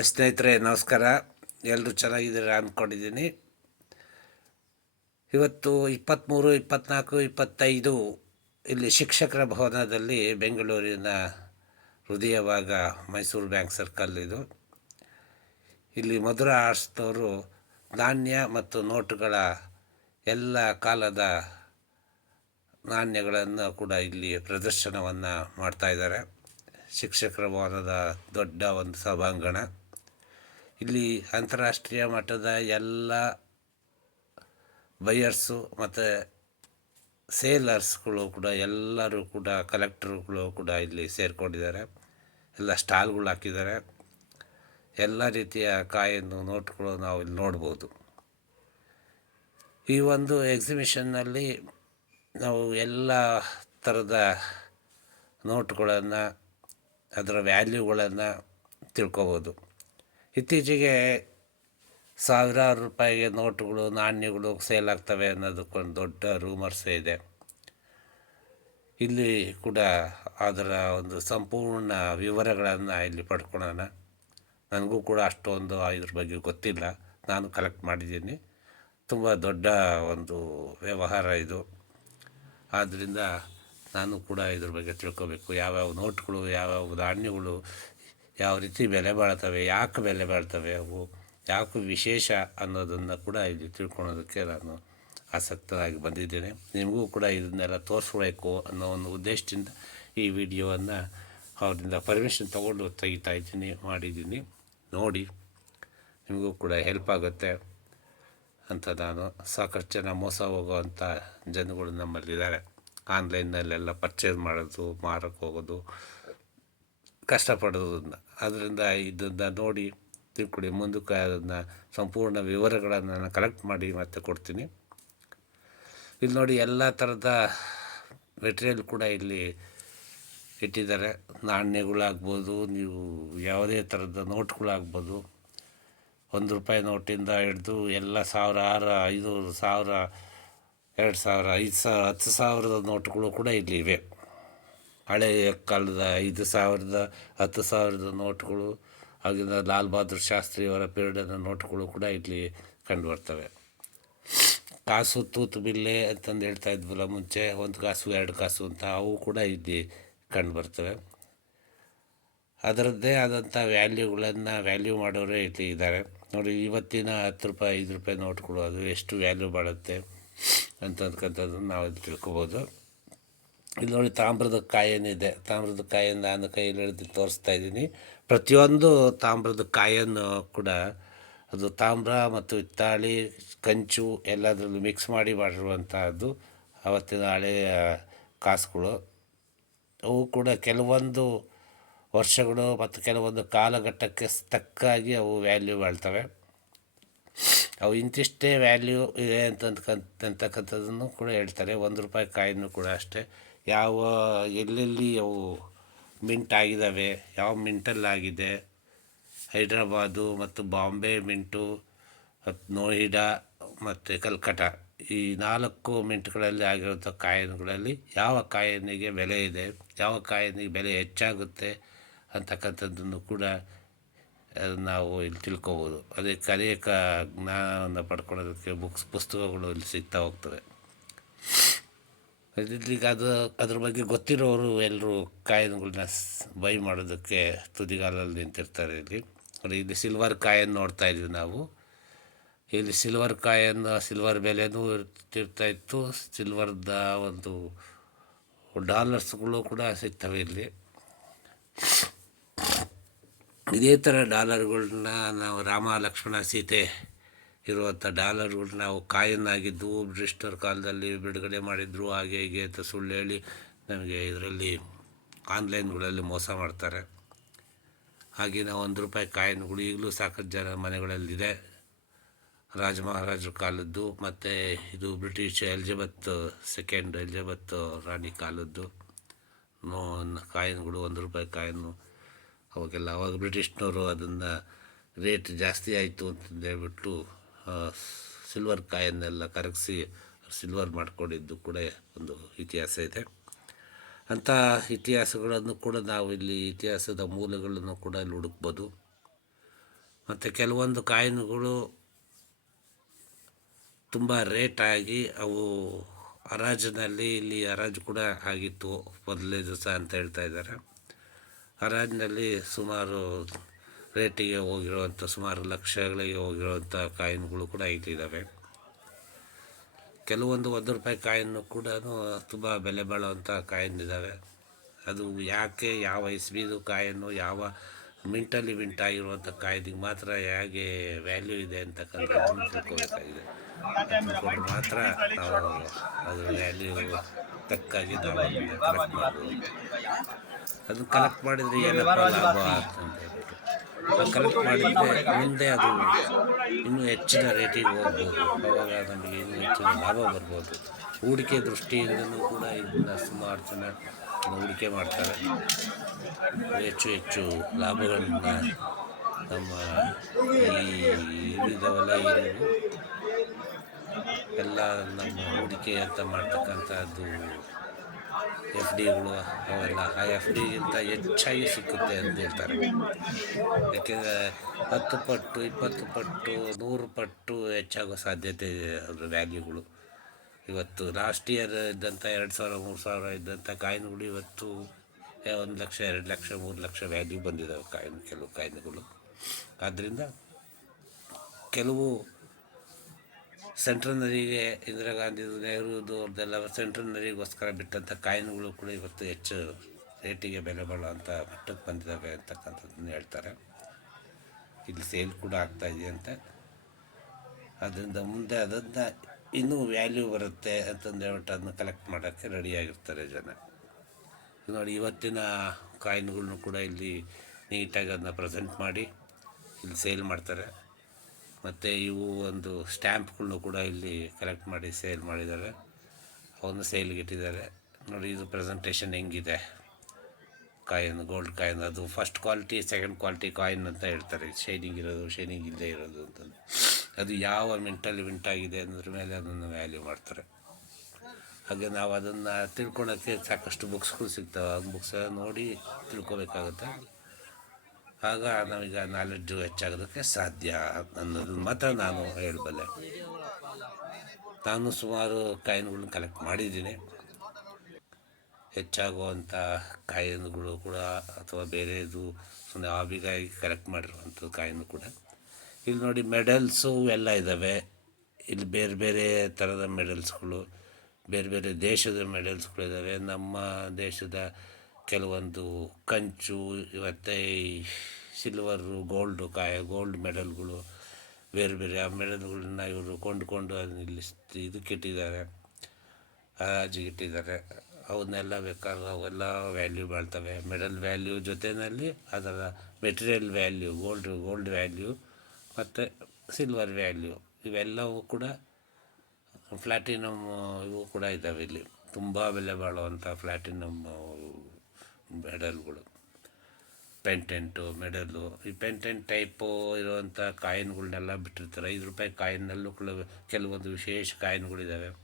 ಸ್ನೇಹಿತರೆ, ನಮಸ್ಕಾರ. ಎಲ್ಲರೂ ಚೆನ್ನಾಗಿದ್ದೀರಾ ಅಂದ್ಕೊಂಡಿದ್ದೀನಿ ಇವತ್ತು ಇಪ್ಪತ್ತ್ಮೂರು ಇಪ್ಪತ್ತ್ನಾಲ್ಕು ಇಪ್ಪತ್ತೈದು ಇಲ್ಲಿ ಶಿಕ್ಷಕರ ಭವನದಲ್ಲಿ ಬೆಂಗಳೂರಿನ ಹೃದಯ ಭಾಗ ಮೈಸೂರು ಬ್ಯಾಂಕ್ ಸರ್ಕಲ್ ಇದು. ಇಲ್ಲಿ ಮಧುರ ಆರ್ಟ್ಸ್ನವರು ನಾಣ್ಯ ಮತ್ತು ನೋಟುಗಳ ಎಲ್ಲ ಕಾಲದ ನಾಣ್ಯಗಳನ್ನು ಕೂಡ ಇಲ್ಲಿ ಪ್ರದರ್ಶನವನ್ನು ಮಾಡ್ತಾಯಿದ್ದಾರೆ ಶಿಕ್ಷಕರ ಭವನದ ದೊಡ್ಡ ಒಂದು ಸಭಾಂಗಣ. ಇಲ್ಲಿ ಅಂತಾರಾಷ್ಟ್ರೀಯ ಮಟ್ಟದ ಎಲ್ಲ ಬೈಯರ್ಸು ಮತ್ತು ಸೇಲರ್ಸ್ಗಳು ಕೂಡ, ಎಲ್ಲರೂ ಕೂಡ ಕಲೆಕ್ಟರ್ಗಳು ಕೂಡ ಇಲ್ಲಿ ಸೇರಿಕೊಂಡಿದ್ದಾರೆ. ಎಲ್ಲ ಸ್ಟಾಲ್ಗಳು ಹಾಕಿದ್ದಾರೆ. ಎಲ್ಲ ರೀತಿಯ ಕಾಯನ್ನು ನೋಟ್ಗಳು ನಾವು ಇಲ್ಲಿ ನೋಡ್ಬೋದು. ಈ ಒಂದು ಎಕ್ಸಿಬಿಷನ್ನಲ್ಲಿ ನಾವು ಎಲ್ಲ ಥರದ ನೋಟ್ಗಳನ್ನು, ಅದರ ವ್ಯಾಲ್ಯೂಗಳನ್ನು ತಿಳ್ಕೊಬೋದು. ಇತ್ತೀಚೆಗೆ ಸಾವಿರಾರು ರೂಪಾಯಿಗೆ ನೋಟುಗಳು, ನಾಣ್ಯಗಳು ಸೇಲ್ ಆಗ್ತವೆ ಅನ್ನೋದಕ್ಕೊಂದು ದೊಡ್ಡ ರೂಮರ್ಸೇ ಇದೆ. ಇಲ್ಲಿ ಕೂಡ ಅದರ ಒಂದು ಸಂಪೂರ್ಣ ವಿವರಗಳನ್ನು ಇಲ್ಲಿ ಪಡ್ಕೊಳ್ಳೋಣ ನನಗೂ ಕೂಡ ಅಷ್ಟೊಂದು ಇದ್ರ ಬಗ್ಗೆ ಗೊತ್ತಿಲ್ಲ. ನಾನು ಕಲೆಕ್ಟ್ ಮಾಡಿದ್ದೀನಿ. ತುಂಬ ದೊಡ್ಡ ಒಂದು ವ್ಯವಹಾರ ಇದು. ಆದ್ದರಿಂದ ನಾನು ಕೂಡ ಇದ್ರ ಬಗ್ಗೆ ತಿಳ್ಕೊಬೇಕು. ಯಾವ್ಯಾವ ನೋಟ್ಗಳು, ಯಾವ್ಯಾವ ನಾಣ್ಯಗಳು ಯಾವ ರೀತಿ ಬೆಲೆ ಬಾಳ್ತವೆ, ಯಾಕೆ ಬೆಲೆ ಬಾಳ್ತವೆ ಅವು, ಯಾಕೆ ವಿಶೇಷ ಅನ್ನೋದನ್ನು ಕೂಡ ಇಲ್ಲಿ ತಿಳ್ಕೊಳೋದಕ್ಕೆ ನಾನು ಆಸಕ್ತರಾಗಿ ಬಂದಿದ್ದೇನೆ. ನಿಮಗೂ ಕೂಡ ಇದನ್ನೆಲ್ಲ ತೋರಿಸ್ಬೇಕು ಅನ್ನೋ ಒಂದು ಉದ್ದೇಶದಿಂದ ಈ ವಿಡಿಯೋವನ್ನು ಅವರಿಂದ ಪರ್ಮಿಷನ್ ತೊಗೊಂಡು ತೆಗಿತಾ ಇದ್ದೀನಿ, ಮಾಡಿದ್ದೀನಿ. ನೋಡಿ, ನಿಮಗೂ ಕೂಡ ಹೆಲ್ಪ್ ಆಗುತ್ತೆ ಅಂತ ನಾನು ಸಾಕಷ್ಟು ಜನ ಮೋಸ ಹೋಗೋವಂಥ ಜನಗಳು ನಮ್ಮಲ್ಲಿದ್ದಾರೆ. ಆನ್ಲೈನ್ನಲ್ಲೆಲ್ಲ ಪರ್ಚೇಸ್ ಮಾಡೋದು ಮಾರಕ್ಕೆ ಹೋಗೋದು ಕಷ್ಟಪಡೋದನ್ನ. ಅದರಿಂದ ಇದನ್ನು ನೋಡಿ ತಿಳ್ಕೊಳ್ಳಿ ಮುಂದಕ್ಕೆ ಅದನ್ನು ಸಂಪೂರ್ಣ ವಿವರಗಳನ್ನು ನಾನು ಕಲೆಕ್ಟ್ ಮಾಡಿ ಮತ್ತೆ ಕೊಡ್ತೀನಿ. ಇಲ್ಲಿ ನೋಡಿ ಎಲ್ಲ ಥರದ ಮೆಟೀರಿಯಲ್ ಕೂಡ ಇಲ್ಲಿ ಇಟ್ಟಿದ್ದಾರೆ. ನಾಣ್ಯಗಳಾಗ್ಬೋದು, ನೀವು ಯಾವುದೇ ಥರದ ನೋಟ್ಗಳಾಗ್ಬೋದು ಒಂದು ರೂಪಾಯಿ ನೋಟಿಂದ ಹಿಡಿದು ಎಲ್ಲ ಸಾವಿರಾರು ಐದು ಸಾವಿರ, ಎರಡು ಸಾವಿರ, ಐದು ಸಾವಿರ, ಹತ್ತು ಸಾವಿರದ ನೋಟುಗಳು ಕೂಡ ಇಲ್ಲಿ ಇವೆ. ಹಳೆಯ ಕಾಲದ ಐದು ಸಾವಿರದ, ಹತ್ತು ಸಾವಿರದ ನೋಟುಗಳು ಆಗಿನ ಲಾಲ್ ಬಹದ್ದೂರ್ ಶಾಸ್ತ್ರಿಯವರ ಪೀರಿಯಡ್ನ ನೋಟುಗಳು ಕೂಡ ಇಲ್ಲಿ ಕಂಡು ಬರ್ತವೆ ಕಾಸು ತೂತು ಬಿಲ್ಲೆ ಅಂತಂದು ಹೇಳ್ತಾ ಇದ್ವಲ್ಲ ಮುಂಚೆ, ಒಂದು ಕಾಸು, ಎರಡು ಕಾಸು ಅಂತ ಅವು ಕೂಡ ಇಲ್ಲಿ ಕಂಡು ಬರ್ತವೆ ಅದರದ್ದೇ ಆದಂಥ ವ್ಯಾಲ್ಯೂಗಳನ್ನು ವ್ಯಾಲ್ಯೂ ಮಾಡೋರೇ ಇಲ್ಲಿ ಇದ್ದಾರೆ. ನೋಡಿ, ಇವತ್ತಿನ ಹತ್ತು ರೂಪಾಯಿ, ಐದು ರೂಪಾಯಿ ನೋಟ್ಗಳು, ಅದು ಎಷ್ಟು ವ್ಯಾಲ್ಯೂ ಬಾಳುತ್ತೆ ಅಂತಂದ್ಕಂಥದ್ದು ನಾವು ಇಲ್ಲಿ ತಿಳ್ಕೊಬೋದು. ಇಲ್ಲಿ ನೋಡಿ ತಾಮ್ರದ ಕಾಯನಿದೆ ತಾಮ್ರದ ಕಾಯನ್ನು ನಾನು ಕೈಯಲ್ಲಿ ಹಿಡಿದು ತೋರಿಸ್ತಾ ಇದ್ದೀನಿ. ಪ್ರತಿಯೊಂದು ತಾಮ್ರದ ಕಾಯನ್ನು ಕೂಡ ಅದು ತಾಮ್ರ ಮತ್ತು ಹಿತ್ತಾಳಿ, ಕಂಚು ಎಲ್ಲದರಲ್ಲೂ ಮಿಕ್ಸ್ ಮಾಡಿ ಮಾಡಿರುವಂತಹದ್ದು ಅವತ್ತಿನ ಹಳೆಯ ಕಾಸುಗಳು. ಅವು ಕೂಡ ಕೆಲವೊಂದು ವರ್ಷಗಳು ಮತ್ತು ಕೆಲವೊಂದು ಕಾಲಘಟ್ಟಕ್ಕೆ ತಕ್ಕಾಗಿ ಅವು ವ್ಯಾಲ್ಯೂ ಬಾಳ್ತವೆ. ಅವು ಇಂತಿಷ್ಟೇ ವ್ಯಾಲ್ಯೂ ಇದೆ ಅಂತಕ್ಕಂಥದ್ದನ್ನು ಕೂಡ ಹೇಳ್ತಾರೆ. ಒಂದು ರೂಪಾಯಿ ಕಾಯಿನೂ ಕೂಡ ಅಷ್ಟೇ. ಯಾವ ಎಲ್ಲೆಲ್ಲಿ ಅವು ಮಿಂಟ್ ಆಗಿದ್ದಾವೆ ಯಾವ ಮಿಂಟಲ್ಲಾಗಿದೆ ಹೈದ್ರಾಬಾದು ಮತ್ತು ಬಾಂಬೆ ಮಿಂಟು ಮತ್ತು ನೋಯಿಡಾ ಮತ್ತು ಕಲ್ಕಟ, ಈ ನಾಲ್ಕು ಮಿಂಟ್ಗಳಲ್ಲಿ ಆಗಿರುವಂಥ ಕಾಯಿನ್ಗಳಲ್ಲಿ ಯಾವ ಕಾಯಿನಿಗೆ ಬೆಲೆ ಇದೆ, ಯಾವ ಕಾಯಿನಿಗೆ ಬೆಲೆ ಹೆಚ್ಚಾಗುತ್ತೆ ಅಂತಕ್ಕಂಥದ್ದನ್ನು ಕೂಡ ನಾವು ಇಲ್ಲಿ ತಿಳ್ಕೊಬೋದು. ಅದಕ್ಕೆ ಅನೇಕ ಜ್ಞಾನವನ್ನು ಪಡ್ಕೊಳ್ಳೋದಕ್ಕೆ ಬುಕ್ಸ್, ಪುಸ್ತಕಗಳು ಇಲ್ಲಿ ಸಿಗ್ತಾ ಹೋಗ್ತವೆ. ಇಲ್ಲಿಗೆ ಅದು, ಅದ್ರ ಬಗ್ಗೆ ಗೊತ್ತಿರೋರು ಎಲ್ಲರೂ ಕಾಯಿನ್ಗಳನ್ನ ಬೈ ಮಾಡೋದಕ್ಕೆ ತುದಿಗಾಲಲ್ಲಿ ನಿಂತಿರ್ತಾರೆ ಇಲ್ಲಿ. ಇಲ್ಲಿ ಸಿಲ್ವರ್ ಕಾಯನ್ ನೋಡ್ತಾ ಇದ್ವಿ ನಾವು. ಇಲ್ಲಿ ಸಿಲ್ವರ್ ಕಾಯನ್ನು ಸಿಲ್ವರ್ ಬೆಲೆನೂ ಇರ್ತಿರ್ತಾ ಇತ್ತು. ಸಿಲ್ವರ್ದ ಒಂದು ಡಾಲರ್ಸ್ಗಳು ಕೂಡ ಸಿಗ್ತವೆ ಇಲ್ಲಿ. ಇದೇ ಥರ ಡಾಲರ್ಗಳನ್ನ ನಾವು ರಾಮ ಲಕ್ಷ್ಮಣ ಸೀತೆ ಇರುವಂಥ ಡಾಲರ್ಗಳು ನಾವು ಕಾಯನ್ನಾಗಿದ್ದು ಬ್ರಿಸ್ಟರ್ ಕಾಲದಲ್ಲಿ ಬಿಡುಗಡೆ ಮಾಡಿದ್ರು. ಹಾಗೆ ಹೀಗೆ ಅಂತ ಸುಳ್ಳು ಹೇಳಿ ನಮಗೆ ಇದರಲ್ಲಿ ಆನ್ಲೈನ್ಗಳಲ್ಲಿ ಮೋಸ ಮಾಡ್ತಾರೆ. ಹಾಗೆಯೇ ಒಂದು ರೂಪಾಯಿ ಕಾಯಿನ್ಗಳು ಈಗಲೂ ಸಾಕಷ್ಟು ಜನ ಮನೆಗಳಲ್ಲಿದೆ. ರಾಜ ಮಹಾರಾಜರ ಕಾಲದ್ದು ಮತ್ತು ಇದು ಬ್ರಿಟಿಷ್ ಎಲಿಜಬೆತ್, ಸೆಕೆಂಡ್ ಎಲಿಜಬೆತ್ ರಾಣಿ ಕಾಲದ್ದು. ನೋ ಕಾಯಿನ್ಗಳು ಒಂದು ರೂಪಾಯಿ ಕಾಯಿನು ಅವಾಗೆಲ್ಲ ಅವಾಗ ಬ್ರಿಟಿಷ್ನವರು ಅದನ್ನು ರೇಟ್ ಜಾಸ್ತಿ ಆಯಿತು ಅಂತಂದು ಹೇಳ್ಬಿಟ್ಟು ಸಿಲ್ವರ್ ಕಾಯನ್ನೆಲ್ಲ ಕರಗಿಸಿ ಸಿಲ್ವರ್ ಮಾಡ್ಕೊಂಡಿದ್ದು ಕೂಡ ಒಂದು ಇತಿಹಾಸ ಇದೆ. ಅಂಥ ಇತಿಹಾಸಗಳನ್ನು ಕೂಡ ನಾವು ಇಲ್ಲಿ ಇತಿಹಾಸದ ಮೂಲಗಳನ್ನು ಕೂಡ ಇಲ್ಲಿ ಹುಡುಕ್ಬೋದು. ಮತ್ತು ಕೆಲವೊಂದು ಕಾಯಿನ್ಗಳು ತುಂಬ ರೇಟಾಗಿ ಅವು ಹರಾಜಿನಲ್ಲಿ ಇಲ್ಲಿ ಹರಾಜು ಕೂಡ ಆಗಿತ್ತು ಮೊದಲನೇ ದಿವಸ ಅಂತ ಹೇಳ್ತಾ ಇದ್ದಾರೆ. ಹರಾಜಿನಲ್ಲಿ ಸುಮಾರು ರೇಟಿಗೆ ಹೋಗಿರುವಂಥ ಸುಮಾರು ಲಕ್ಷಗಳಿಗೆ ಹೋಗಿರುವಂಥ ಕಾಯಿನ್ಗಳು ಕೂಡ ಇಲ್ಲಿದ್ದಾವೆ ಕೆಲವೊಂದು ಒಂದು ರೂಪಾಯಿ ಕಾಯಿನ್ನು ಕೂಡ ತುಂಬ ಬೆಲೆ ಬಾಳುವಂಥ ಕಾಯಿನ್ ಇದ್ದಾವೆ. ಅದು ಯಾಕೆ, ಯಾವ ಇಸ್ಬಿದು ಕಾಯನ್ನು, ಯಾವ ಮಿಂಟಲ್ಲಿ ಮಿಂಟ್ ಆಗಿರುವಂಥ ಕಾಯಿನಿಗೆ ಮಾತ್ರ ಹೇಗೆ ವ್ಯಾಲ್ಯೂ ಇದೆ ಅಂತಕ್ಕಂಥದ್ದನ್ನು ತಿಳ್ಕೊಬೇಕಾಗಿದೆ. ತಿಳ್ಕೊಂಡು ಮಾತ್ರ ನಾವು ಅದರ ವ್ಯಾಲ್ಯೂ ತಕ್ಕಾಗಿ ನಾವು ಕಲೆಕ್ಟ್ ಮಾಡ್ಬೋದು. ಅದನ್ನು ಕಲೆಕ್ಟ್ ಮಾಡಿದರೆ ಏನಪ್ಪ ಲಾಭ ಅದು ಕಲೆಕ್ಟ್ ಮಾಡಿದರೆ ಮುಂದೆ ಅದು ಇನ್ನೂ ಹೆಚ್ಚಿನ ರೇಟಿಗೆ ಹೋಗ್ಬೋದು. ಅವಾಗ ನಮಗೆ ಇನ್ನೂ ಹೆಚ್ಚಿನ ಲಾಭ ಬರ್ಬೋದು. ಹೂಡಿಕೆ ದೃಷ್ಟಿಯಿಂದಲೂ ಕೂಡ ಇದನ್ನ ಸುಮಾರು ಜನ ಹೂಡಿಕೆ ಮಾಡ್ತಾರೆ. ಹೆಚ್ಚು ಹೆಚ್ಚು ಲಾಭಗಳನ್ನ ನಮ್ಮ ಈ ಇದಾವಲ್ಲ ಏನು ಎಲ್ಲ ನಮ್ಮ ಹೂಡಿಕೆ ಅಂತ ಮಾಡ್ತಕ್ಕಂಥದ್ದು ಎಫ್ ಡಿಗಳು ಅವೆಲ್ಲ. ಆ ಎಫ್ ಡಿಗಿಂತ ಹೆಚ್ಚಾಗಿ ಸಿಕ್ಕುತ್ತೆ ಅಂತ ಹೇಳ್ತಾರೆ. ಯಾಕೆಂದರೆ ಹತ್ತು ಪಟ್ಟು, ಇಪ್ಪತ್ತು ಪಟ್ಟು, ನೂರು ಪಟ್ಟು ಹೆಚ್ಚಾಗೋ ಸಾಧ್ಯತೆ ಇದೆ ಅದರ ವ್ಯಾಲ್ಯೂಗಳು. ಇವತ್ತು ಲಾಸ್ಟ್ ಇಯರ್ ಇದ್ದಂಥ ಎರಡು ಸಾವಿರ, ಮೂರು ಸಾವಿರ ಇದ್ದಂಥ ಕಾಯಿನ್ಗಳು ಇವತ್ತು ಒಂದು ಲಕ್ಷ, ಎರಡು ಲಕ್ಷ, ಮೂರು ಲಕ್ಷ ವ್ಯಾಲ್ಯೂ ಬಂದಿದ್ದಾವೆ ಕಾಯಿನ್, ಕೆಲವು ಕಾಯಿನ್ಗಳು. ಆದ್ದರಿಂದ ಕೆಲವು ಸೆಂಟ್ರನರಿಗೆ ಇಂದಿರಾ ಗಾಂಧಿದು ನೆಹರೂದು ಅವ್ರದ್ದೆಲ್ಲ ಸೆಂಟ್ರನರಿಗೋಸ್ಕರ ಬಿಟ್ಟಂಥ ಕಾಯಿನ್ಗಳು ಕೂಡ ಇವತ್ತು ಹೆಚ್ಚು ರೇಟಿಗೆ ಬೆಲೆ ಬಾಳುವಂಥ ಮಟ್ಟಕ್ಕೆ ಬಂದಿದ್ದಾವೆ ಅಂತಕ್ಕಂಥದ್ದನ್ನು ಹೇಳ್ತಾರೆ. ಇಲ್ಲಿ ಸೇಲ್ ಕೂಡ ಆಗ್ತಾ ಅಂತ. ಅದರಿಂದ ಮುಂದೆ ಅದನ್ನು ಇನ್ನೂ ವ್ಯಾಲ್ಯೂ ಬರುತ್ತೆ ಅಂತಂದು ಹೇಳ್ಬಿಟ್ಟು ಅದನ್ನ ಕಲೆಕ್ಟ್ ಮಾಡೋಕ್ಕೆ ರೆಡಿಯಾಗಿರ್ತಾರೆ ಜನ. ನೋಡಿ, ಇವತ್ತಿನ ಕಾಯಿನ್ಗಳ್ನು ಕೂಡ ಇಲ್ಲಿ ನೀಟಾಗಿ ಅದನ್ನ ಪ್ರೆಸೆಂಟ್ ಮಾಡಿ ಇಲ್ಲಿ ಸೇಲ್ ಮಾಡ್ತಾರೆ. ಮತ್ತು ಇವು ಒಂದು ಸ್ಟ್ಯಾಂಪ್ಗಳ್ನು ಕೂಡ ಇಲ್ಲಿ ಕಲೆಕ್ಟ್ ಮಾಡಿ ಸೇಲ್ ಮಾಡಿದ್ದಾರೆ. ಅವನ್ನ ಸೇಲ್ಗೆ ಇಟ್ಟಿದ್ದಾರೆ. ನೋಡಿ, ಇದು ಪ್ರೆಸೆಂಟೇಷನ್ ಹೆಂಗಿದೆ. ಕಾಯಿನ್, ಗೋಲ್ಡ್ ಕಾಯಿನ್, ಅದು first quality, second quality coin ಅಂತ ಹೇಳ್ತಾರೆ. ಶೈನಿಂಗ್ ಇರೋದು, ಶೈನಿಂಗ್ ಇಲ್ಲದೆ ಇರೋದು ಅಂತಂದು. ಅದು ಯಾವ ಮಿಂಟಲ್ಲಿ ವಿಂಟಾಗಿದೆ ಅನ್ನೋದ್ರ ಮೇಲೆ ಅದನ್ನು ವ್ಯಾಲ್ಯೂ ಮಾಡ್ತಾರೆ. ಹಾಗೆ ನಾವು ಅದನ್ನು ತಿಳ್ಕೊಳೋಕ್ಕೆ ಸಾಕಷ್ಟು ಬುಕ್ಸ್ಗಳು ಸಿಗ್ತಾವೆ. ಆ ಬುಕ್ಸ್ ನೋಡಿ ತಿಳ್ಕೊಬೇಕಾಗುತ್ತೆ. ಆಗ ನಮಗೆ ನಾಲೆಡ್ಜು ಹೆಚ್ಚಾಗೋದಕ್ಕೆ ಸಾಧ್ಯ ಅನ್ನೋದನ್ನ ಮಾತ್ರ ನಾನು ಹೇಳಬಲ್ಲೆ. ನಾನು ಸುಮಾರು ಕಾಯಿನ್ಗಳನ್ನ ಕಲೆಕ್ಟ್ ಮಾಡಿದ್ದೀನಿ. ಹೆಚ್ಚಾಗುವಂಥ ಕಾಯಿನ್ಗಳು ಕೂಡ ಅಥವಾ ಬೇರೆದು ಸುಮ್ಮನೆ ಹಾಬಿಗಾಗಿ ಕಲೆಕ್ಟ್ ಮಾಡಿರುವಂಥ ಕಾಯಿನು ಕೂಡ. ಇಲ್ಲಿ ನೋಡಿ ಮೆಡಲ್ಸು ಎಲ್ಲ ಇದ್ದಾವೆ ಇಲ್ಲಿ ಬೇರೆ ಬೇರೆ ಥರದ ಮೆಡಲ್ಸ್ಗಳು, ಬೇರೆ ಬೇರೆ ದೇಶದ ಮೆಡಲ್ಸ್ಗಳಿದ್ದಾವೆ ನಮ್ಮ ದೇಶದ ಕೆಲವೊಂದು ಕಂಚು, ಮತ್ತು ಸಿಲ್ವರು ಗೋಲ್ಡು ಕಾಯ ಗೋಲ್ಡ್ ಮೆಡಲ್ಗಳು ಬೇರೆ ಬೇರೆ ಆ ಮೆಡಲ್ಗಳನ್ನ ಇವರು ಕೊಂಡುಕೊಂಡು ಇಲ್ಲಿ ಇದಕ್ಕೆ ಇಟ್ಟಿದ್ದಾರೆ ಹರಾಜಿಗೆ ಇಟ್ಟಿದ್ದಾರೆ. ಅವನ್ನೆಲ್ಲ ಬೇಕಾದ್ರೆ ಅವೆಲ್ಲ ವ್ಯಾಲ್ಯೂ ಬಾಳ್ತವೆ. ಮೆಡಲ್ ವ್ಯಾಲ್ಯೂ ಜೊತೆಯಲ್ಲಿ ಅದರ material value gold gold value ಮತ್ತು ಸಿಲ್ವರ್ ವ್ಯಾಲ್ಯೂ ಇವೆಲ್ಲವೂ ಕೂಡ ಪ್ಲ್ಯಾಟಿನಮ್ ಇವು ಕೂಡ ಇದ್ದಾವೆ ಇಲ್ಲಿ. ತುಂಬ ಬೆಲೆ ಬಾಳುವಂಥ ಪ್ಲ್ಯಾಟಿನಮ್ ಮೆಡಲ್ಗಳು. ಪೆಂಟೆಂಟು ಮೆಡಲು ಈ ಪೆಂಟೆಂಟ್ ಟೈಪು ಇರುವಂಥ ಕಾಯಿನ್ಗಳನ್ನೆಲ್ಲ ಬಿಟ್ಟಿರ್ತಾರೆ. ಐದು ರೂಪಾಯಿ ಕಾಯಿನ್ನಲ್ಲೂ ಕೆಲವೊಂದು ವಿಶೇಷ ಕಾಯಿನ್ಗಳಿದ್ದಾವೆ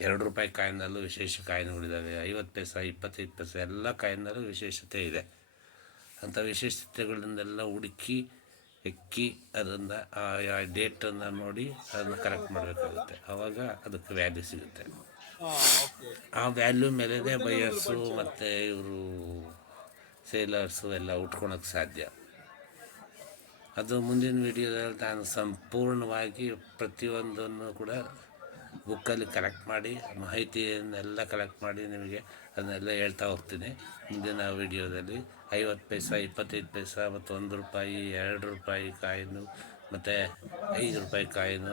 ಎರಡು ರೂಪಾಯಿ ಕಾಯಿನಲ್ಲೂ ವಿಶೇಷ ಕಾಯಿನ್ಗಳಿದ್ದಾವೆ ಐವತ್ತು ಪೈಸೆ, ಇಪ್ಪತ್ತೈದು ಪೈಸೆ, ಎಲ್ಲ ಕಾಯಿನಲ್ಲೂ ವಿಶೇಷತೆ ಇದೆ. ಅಂಥ ವಿಶೇಷತೆಗಳನ್ನೆಲ್ಲ ಹುಡುಕಿ ಎಕ್ಕಿ ಅದನ್ನು, ಆ ಡೇಟನ್ನು ನೋಡಿ ಅದನ್ನು ಕರೆಕ್ಟ್ ಮಾಡಬೇಕಾಗುತ್ತೆ. ಆವಾಗ ಅದಕ್ಕೆ ವ್ಯಾಲ್ಯೂ ಸಿಗುತ್ತೆ. ಆ ವ್ಯಾಲ್ಯೂ ಮೇಲೇ ಬೈಯರ್ಸು ಮತ್ತು ಇವರು ಸೇಲರ್ಸು ಎಲ್ಲ ಉಟ್ಕೊಳಕ್ಕೆ ಸಾಧ್ಯ. ಅದು ಮುಂದಿನ ವಿಡಿಯೋದಲ್ಲಿ ನಾನು ಸಂಪೂರ್ಣವಾಗಿ ಪ್ರತಿಯೊಂದನ್ನು ಕೂಡ ಬುಕ್ಕಲ್ಲಿ ಕಲೆಕ್ಟ್ ಮಾಡಿ, ಮಾಹಿತಿಯನ್ನೆಲ್ಲ ಕಲೆಕ್ಟ್ ಮಾಡಿ ನಿಮಗೆ ಅದನ್ನೆಲ್ಲ ಹೇಳ್ತಾ ಹೋಗ್ತೀನಿ. ಮುಂದಿನ ವಿಡಿಯೋದಲ್ಲಿ ಐವತ್ತು ಪೈಸೆ, ಇಪ್ಪತ್ತೈದು ಪೈಸ ಮತ್ತು ಒಂದು ರೂಪಾಯಿ, ಎರಡು ರೂಪಾಯಿ ಕಾಯಿನು ಮತ್ತು ಐದು ರೂಪಾಯಿ ಕಾಯಿನು,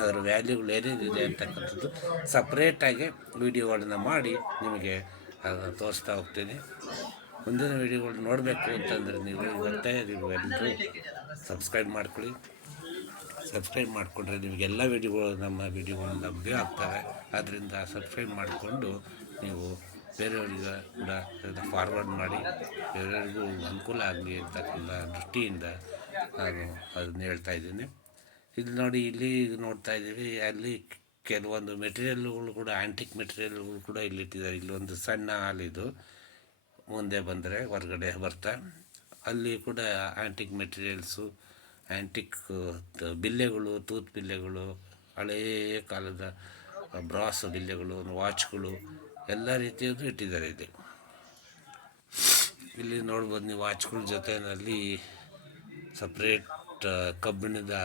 ಅದರ ವ್ಯಾಲ್ಯೂಗಳು ಏನೇನಿದೆ ಅಂತಕ್ಕಂಥದ್ದು ಸಪ್ರೇಟಾಗಿ ವಿಡಿಯೋಗಳನ್ನ ಮಾಡಿ ನಿಮಗೆ ಅದನ್ನು ತೋರಿಸ್ತಾ ಹೋಗ್ತೀನಿ. ಮುಂದಿನ ವಿಡಿಯೋಗಳು ನೋಡಬೇಕು ಅಂತಂದರೆ ನೀವು ನೀವು ಎಲ್ಲರೂ ಸಬ್ಸ್ಕ್ರೈಬ್ ಮಾಡ್ಕೊಳ್ಳಿ. ಸಬ್ಸ್ಕ್ರೈಬ್ ಮಾಡಿಕೊಂಡ್ರೆ ನಿಮಗೆಲ್ಲ ವಿಡಿಯೋಗಳು ನಮ್ಮ ವಿಡಿಯೋಗಳು ಲಭ್ಯ ಆಗ್ತವೆ. ಆದ್ದರಿಂದ ಸಬ್ಸ್ಕ್ರೈಬ್ ಮಾಡಿಕೊಂಡು ನೀವು ಬೇರೆಯವರಿಗೆ ಕೂಡ ಫಾರ್ವರ್ಡ್ ಮಾಡಿ, ಬೇರೆಯವರಿಗೂ ಅನುಕೂಲ ಆಗಲಿ ಅಂತಕ್ಕಂಥ ದೃಷ್ಟಿಯಿಂದ ನಾನು ಅದನ್ನು ಹೇಳ್ತಾ ಇದ್ದೀನಿ. ಇಲ್ಲಿ ನೋಡಿ, ಇಲ್ಲಿ ನೋಡ್ತಾ ಇದ್ದೀವಿ. ಅಲ್ಲಿ ಕೆಲವೊಂದು ಮೆಟೀರಿಯಲ್ಗಳು ಕೂಡ ಆ್ಯಂಟಿಕ್ ಮೆಟೀರಿಯಲ್ಗಳು ಕೂಡ ಇಲ್ಲಿ ಇಟ್ಟಿದ್ದಾರೆ. ಇಲ್ಲಿ ಒಂದು ಸಣ್ಣ ಹಾಲಿದು ಮುಂದೆ ಬಂದರೆ ಹೊರಗಡೆ ಬರ್ತಾ. ಅಲ್ಲಿ ಕೂಡ ಆ್ಯಂಟಿಕ್ ಮೆಟೀರಿಯಲ್ಸು ಆ್ಯಂಟಿಕ್ ಬಿಲ್ಲೆಗಳು ತೂತ್ ಬಿಲ್ಲೆಗಳು ಹಳೆಯ ಕಾಲದ ಬ್ರಾಸ್ ಬಿಲ್ಲೆಗಳು ವಾಚ್ಗಳು, ಎಲ್ಲ ರೀತಿಯದ್ದು ಇಟ್ಟಿದ್ದಾರೆ ಇಲ್ಲಿ. ಇಲ್ಲಿ ನೋಡ್ಬೋದು ನೀವು ವಾಚ್ಗಳ ಜೊತೆಯಲ್ಲಿ ಸಪ್ರೇಟ್ ಕಬ್ಬಿಣದ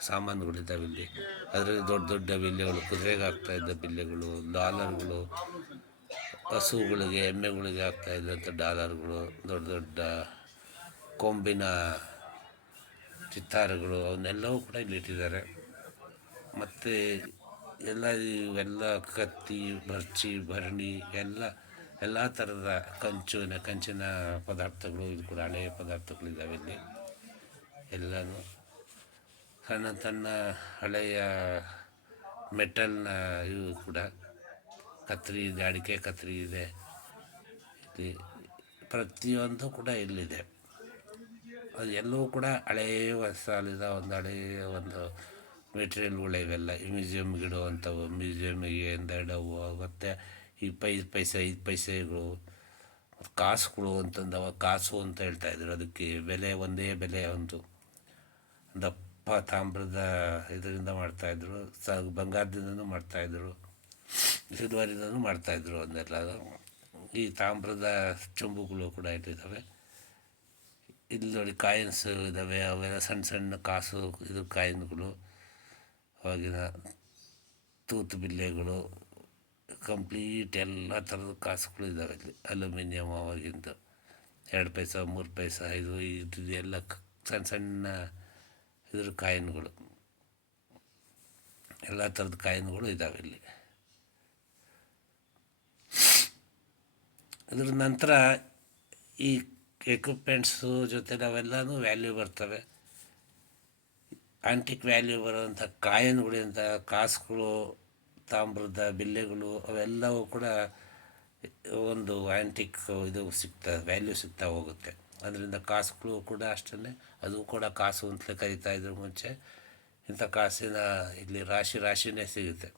ಸಾಮಾನುಗಳಿದ್ದಾವೆ ಇಲ್ಲಿ. ಅದರಲ್ಲಿ ದೊಡ್ಡ ದೊಡ್ಡ ಬಿಲ್ಲೆಗಳು, ಕುದುರೆಗೆ ಆಗ್ತಾ ಇದ್ದ ಬಿಲ್ಲೆಗಳು, ಡಾಲರ್ಗಳು, ಹಸುಗಳಿಗೆ, ಎಮ್ಮೆಗಳಿಗೆ ಆಗ್ತಾ ಇದ್ದಂಥ ಡಾಲರ್ಗಳು, ದೊಡ್ಡ ದೊಡ್ಡ ಕೊಂಬಿನ ಚಿತ್ತಾರಗಳು, ಅವನ್ನೆಲ್ಲವೂ ಕೂಡ ಇಲ್ಲಿ ಇಟ್ಟಿದ್ದಾರೆ. ಮತ್ತು ಎಲ್ಲ ಇವೆಲ್ಲ ಕತ್ತಿ, ಬರ್ಚಿ, ಭರಣಿ, ಎಲ್ಲ ಎಲ್ಲ ಥರದ ಕಂಚಿನ ಕಂಚಿನ ಪದಾರ್ಥಗಳು, ಇದು ಕೂಡ ಹಳೆಯ ಪದಾರ್ಥಗಳಿದ್ದಾವೆ ಇಲ್ಲಿ. ಎಲ್ಲನೂ ಸಣ್ಣ ಸಣ್ಣ ಹಳೆಯ ಮೆಟಲ್ನ ಇವು ಕೂಡ ಕತ್ರಿ ಇದೆ ಅಡಿಕೆ ಕತ್ರಿ ಇದೆ. ಇಲ್ಲಿ ಪ್ರತಿಯೊಂದು ಕೂಡ ಇಲ್ಲಿದೆ. ಅದು ಎಲ್ಲವೂ ಕೂಡ ಹಳೆಯ ಸಾಲಿದ ಒಂದು ಹಳೆಯ ಒಂದು ಮೆಟೀರಿಯಲ್ಗಳು ಇವೆಲ್ಲ. ಈ ಮ್ಯೂಸಿಯಮ್ಗೆ ಎಂದ ಇಡವು ಮತ್ತು ಈ ಪೈ, ಪೈಸೆ, ಐದು ಪೈಸೆಗಳು, ಕಾಸುಗಳು ಅಂತಂದವ, ಕಾಸು ಅಂತ ಹೇಳ್ತಾಯಿದ್ರು ಅದಕ್ಕೆ ಬೆಲೆ ಒಂದೇ ಬೆಲೆ ಒಂದು. ದಪ್ಪ ತಾಮ್ರದ ಇದರಿಂದ ಮಾಡ್ತಾಯಿದ್ರು, ಸ ಬಂಗಾರದಿಂದನೂ ಮಾಡ್ತಾಯಿದ್ರು ಸಿಲ್ವರಿಂದನೂ ಮಾಡ್ತಾಯಿದ್ರು ಅದನ್ನೆಲ್ಲ ಈ ತಾಮ್ರದ ಚೊಂಬುಗಳು ಕೂಡ ಇಟ್ಟಿದ್ದಾವೆ. ಇಲ್ಲಿ ನೋಡಿ ಕಾಯಿನ್ಸ್ ಇದ್ದಾವೆ, ಅವೆಲ್ಲ ಸಣ್ಣ ಸಣ್ಣ ಕಾಸು ಇದು ಕಾಯಿನ್ಗಳು, ಅವಾಗಿನ ತೂತು ಬಿಲ್ಲೆಗಳು, ಕಂಪ್ಲೀಟ್ ಎಲ್ಲ ಥರದ ಕಾಸುಗಳು ಇದ್ದಾವೆ ಇಲ್ಲಿ. ಅಲ್ಯೂಮಿನಿಯಮ್ ಅವಾಗಿಂದು. ಎರಡು ಪೈಸಾ, ಮೂರು ಪೈಸಾ, ಇದು ಇದು ಎಲ್ಲ ಸಣ್ಣ ಸಣ್ಣ ಇದ್ರ ಕಾಯಿನ್ಗಳು. ಎಲ್ಲ ಥರದ ಕಾಯಿನ್ಗಳು ಇದ್ದಾವೆ ಇಲ್ಲಿ. ಅದ್ರ ನಂತರ ಈ ಎಕ್ವಿಪ್ಮೆಂಟ್ಸು ಜೊತೆ ನಾವೆಲ್ಲನೂ ವ್ಯಾಲ್ಯೂ ಬರ್ತವೆ. ಆಂಟಿಕ್ ವ್ಯಾಲ್ಯೂ ಬರುವಂಥ ಕಾಯಿನ್ಗಳಿಂದ ಕಾಸುಗಳು, ತಾಮ್ರದ ಬಿಲ್ಲೆಗಳು ಅವೆಲ್ಲವೂ ಕೂಡ ಒಂದು ಆ್ಯಂಟಿಕ್ ಇದು ಸಿಗ್ತಾ ವ್ಯಾಲ್ಯೂ ಸಿಗ್ತಾ ಹೋಗುತ್ತೆ. ಅದರಿಂದ ಕಾಸುಗಳು ಕೂಡ ಅಷ್ಟೇ ಅದು ಕೂಡ ಕಾಸು ಅಂತಲೇ ಕರಿತಾ ಇದ್ರು ಮುಂಚೆ. ಇಂಥ ಕಾಸಿನ ಇಲ್ಲಿ ರಾಶಿ ರಾಶಿನೇ ಸಿಗುತ್ತೆ.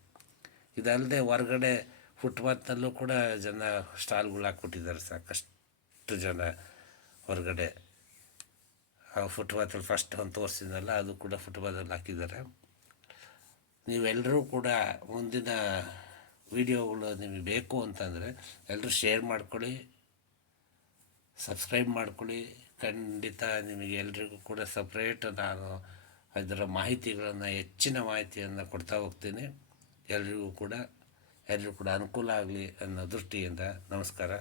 ಇದಲ್ಲದೆ ಹೊರಗಡೆ ಫುಟ್ಪಾತ್ನಲ್ಲೂ ಕೂಡ ಜನ ಸ್ಟಾಲ್ಗಳು ಹಾಕ್ಬಿಟ್ಟಿದ್ದಾರೆ ಸಾಕಷ್ಟು ಜನ ಹೊರಗಡೆ. ಆ ಫುಟ್ಪಾತಲ್ಲಿ ಫಸ್ಟ್ ಒಂದು ತೋರಿಸಿದ್ನಲ್ಲ, ಅದು ಕೂಡ ಫುಟ್ಪಾತಲ್ಲಿ ಹಾಕಿದ್ದಾರೆ. ನೀವೆಲ್ಲರೂ ಕೂಡ ಮುಂದಿನ ವಿಡಿಯೋಗಳು ನಿಮಗೆ ಬೇಕು ಅಂತಂದರೆ ಎಲ್ಲರೂ ಶೇರ್ ಮಾಡ್ಕೊಳ್ಳಿ, ಸಬ್ಸ್ಕ್ರೈಬ್ ಮಾಡ್ಕೊಳ್ಳಿ. ಖಂಡಿತ ನಿಮಗೆ ಎಲ್ರಿಗೂ ಕೂಡ ಸಪ್ರೇಟ್ ನಾನು ಅದರ ಮಾಹಿತಿಗಳನ್ನು, ಹೆಚ್ಚಿನ ಮಾಹಿತಿಯನ್ನು ಕೊಡ್ತಾ ಹೋಗ್ತೀನಿ. ಎಲ್ರಿಗೂ ಕೂಡ ಎಲ್ಲರಿಗೂ ಕೂಡ ಅನುಕೂಲ ಆಗಲಿ ಅನ್ನೋ ದೃಷ್ಟಿಯಿಂದ ನಮಸ್ಕಾರ.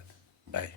ಬಾಯ್